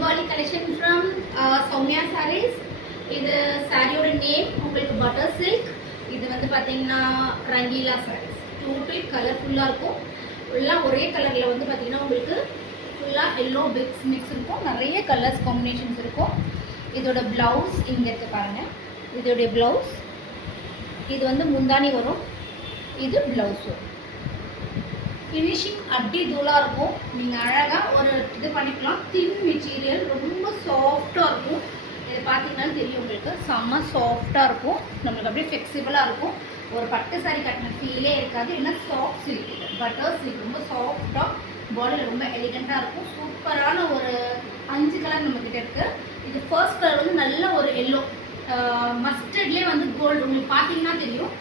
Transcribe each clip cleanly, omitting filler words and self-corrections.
Diwali collection from Soumya Sarees. இது சாரியோட name உங்களுக்கு பட்டர் சில்க். இது வந்து பார்த்தீங்கன்னா ரங்கீலா சாரீஸ். டோட்டல் கலர்ஃபுல்லாக இருக்கும். ஃபுல்லாக ஒரே கலரில் வந்து பார்த்தீங்கன்னா உங்களுக்கு ஃபுல்லாக எல்லோ பிக்ஸ் மிக்ஸ் இருக்கும். நிறைய கலர்ஸ் காம்பினேஷன்ஸ் இருக்கும். இதோட ப்ளவுஸ் இங்கே இருக்க பாருங்கள். இதோடைய ப்ளவுஸ் இது வந்து முந்தானி வரும். இது ப்ளவுஸ் வரும். ஃபினிஷிங் அடி தூளாக இருக்கும். நீங்கள் அழகாக ஒரு இது பண்ணிக்கலாம். தின் மெட்டீரியல் ரொம்ப சாஃப்டாக இருக்கும். இது பார்த்தீங்கன்னாலும் தெரியும் உங்களுக்கு. செம்ம சாஃப்டாக இருக்கும். நம்மளுக்கு அப்படியே ஃப்ளெக்சிபிளாக இருக்கும். ஒரு பட்டு சாரி கட்டின ஃபீலே இருக்காது. இல்லைன்னா சாஃப்ட் சில்க், பட்டர் சில்க் ரொம்ப சாஃப்டாக, பாடியில் ரொம்ப எலிகண்ட்டாக இருக்கும். சூப்பரான ஒரு 5 கலர் நம்மக்கிட்ட இருக்குது. இது ஃபர்ஸ்ட் கலர் வந்து நல்ல ஒரு எல்லோ மஸ்டர்ட்லேயே வந்து கோல்டு. உங்களுக்கு பார்த்தீங்கன்னா தெரியும்.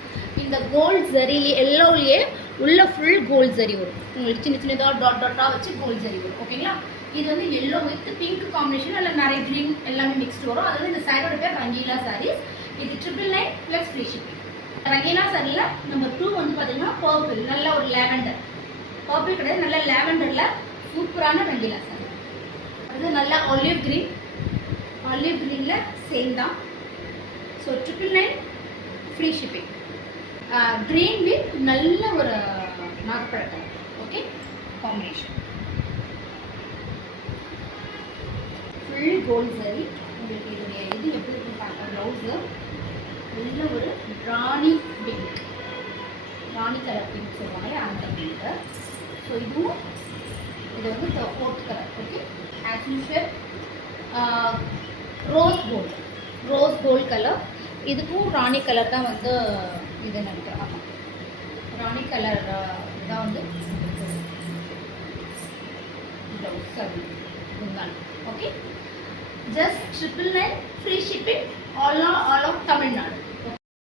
இந்த கோல்ட் ஜரி எல்லோவிலேயே உள்ள ஃபுல் கோல்ட் ஜரி வரும். உங்களுக்கு சின்ன சின்னதாக டாட்டாக வச்சு கோல்ட் ஜரி வரும். ஓகேங்களா? இது வந்து எல்லோ வித் பிங்க் காம்பினேஷன், அதில் நிறைய க்ரீன் எல்லாமே மிக்ஸ்டு வரும். அதாவது இந்த சாரியோட பேர் ரங்கீலா சாரீஸ். இது 999 ப்ளஸ் ஃப்ரீ ஷிப்பிங். ரங்கீலா சாரியில் நம்பர் 2 வந்து பார்த்தீங்கன்னா பர்பிள், நல்ல ஒரு லேவெண்டர். பர்பிள் கிடையாது, நல்ல லேவெண்டரில் சூப்பரான ரங்கீலா சாரி. அது நல்ல ஆலிவ் க்ரீன். ஆலிவ் க்ரீனில் சேம் தான். So 999 free shipping. Green with நல்ல ஒரு நாகப்பழக்கம். ஓகே, காம்பினேஷன் ஃபுல் கோல்ட் சரி. உங்களுக்கு இதோடைய இது எப்படி இருக்குன்னு பார்க்க. ப்ளவுஸு நல்ல ஒரு rani pink, rani colour pink சொல்லுவாங்க, அந்த பிங்க்கு. ஸோ இதுவும் இது வந்து 4th colour. Okay, as usual rose gold colour. இதுக்கும் ராணி கலர் தான் வந்து இது நினைக்கிறேன். ஆமாம், ராணி கலர் தான் வந்து ப்ளவுஸ் சரி முந்தானி. Okay, just 999 free shipping all of Tamil Nadu.